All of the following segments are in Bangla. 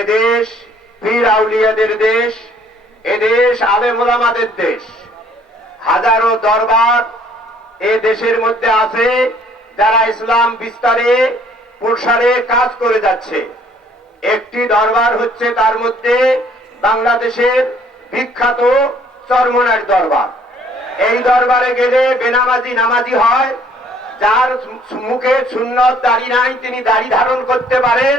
এদেশ পীর আউলিয়াদের দেশ এদেশ আলেমুলামাদের দেশ। হাজারো দরবার এ দেশের মধ্যে আছে যারা ইসলাম বিস্তারে প্রসারে কাজ করে যাচ্ছে। একটি দরবার হচ্ছে তার মধ্যে বাংলাদেশের বিখ্যাত চরমনার দরবার। এই দরবারে গেলে বেনামাজি নামাজি হয়, যার মুখে সুন্নত দাড়ি নাই, তিনি দাড়ি ধারণ করতে পারেন।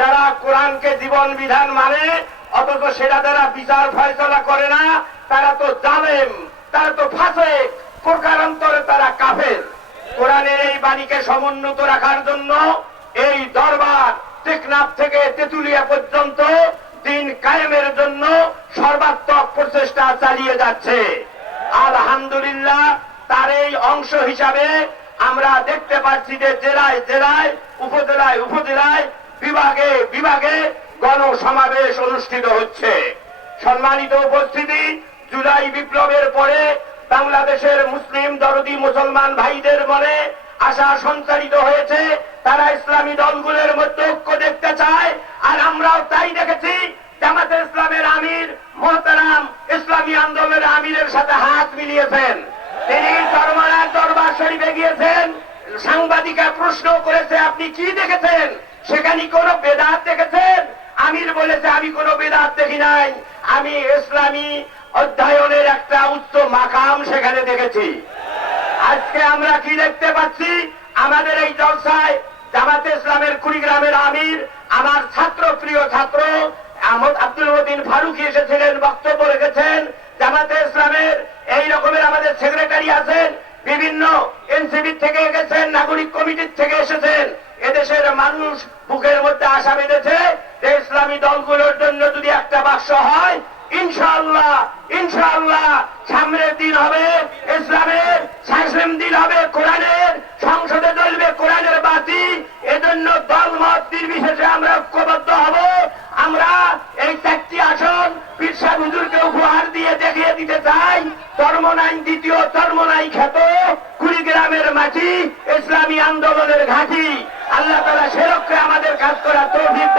যারা কোরআনকে জীবন বিধান মানে অথচ সেটা দ্বারা বিচার ফয়সলা করে না, তারা তো জালেম, তারা তো ফাঁসে প্রকারান্তরে তারা কাফের। কোরআনের এই বাণীকে সমুন্নত রাখার জন্য এই দরবার টেকনাফ থেকে তেতুলিয়া পর্যন্ত দিন কায়েমের জন্য সর্বাত্মক প্রচেষ্টা চালিয়ে যাচ্ছে। আলহামদুলিল্লাহ, তার এই অংশ হিসাবে আমরা দেখতে পাচ্ছি যে জেলায় জেলায়, উপজেলায় উপজেলায় বিভাগে বিভাগে গণসমাবেশ অনুষ্ঠিত হচ্ছে। সম্মানিত উপস্থিতি, জুলাই বিপ্লবের পরে বাংলাদেশের মুসলিম দরদি মুসলমান ভাইদের মনে আশা সঞ্চারিত হয়েছে। তারা ইসলামী দলগুলোর মধ্যে ঐক্য দেখতে চায়, আর আমরাও তাই দেখেছি। জামাতে ইসলামের আমির, মোহতারাম ইসলামী আন্দোলনের আমিরের সাথে হাত মিলিয়েছেন। তিনি দরবারের দরবার শরীফে গিয়েছেন। সাংবাদিকা প্রশ্ন করেছে, আপনি কি দেখেছেন? সেখানে কোন বেদাত দেখেছেন? আমির বলেছে, আমি কোন বেদাত দেখি নাই। আমি ইসলামী অধ্যয়নের একটা উচ্চ মাকাম সেখানে দেখেছি। আজকে আমরা কি দেখতে পাচ্ছি? আমাদের এই জলসায় জামাতে ইসলামের কুড়িগ্রামের আমির, আমার ছাত্র, প্রিয় ছাত্র আব্দুল মদিন ফারুকি এসেছিলেন, বক্তব্য রেখেছেন। জামাতে ইসলামের, এই রকমের আমাদের সেক্রেটারি আছেন, বিভিন্ন এনসিবি থেকে গেছেন, নাগরিক কমিটির থেকে এসেছেন। এদেশের মানুষ বুকের মধ্যে আশা বেঁধেছে যে ইসলামী দলগুলোর জন্য যদি একটা বাক্স হয়, ইনশাআল্লাহ ইনশাআল্লাহ সামনের দিন হবে, ইসলামের শাসন দিন হবে, কোরআনের, সংসদে জ্বলবে কোরআনের বাতি। এজন্য দল মত নির্বিশেষে আমরা ঐক্যবদ্ধ হব। আমরা এই চারটি আসন পিরসা হুজুরকে উপহার দিয়ে দেখিয়ে দিতে চাই। চর্মনাই দ্বিতীয় চর্মনাই খ্যাত। কুড়িগ্রামের মাটি, ইসলামী আন্দোলনের ঘাঁটি। আল্লাহ তালা সেরক্ষে আমাদের কাজ করা তৌফিক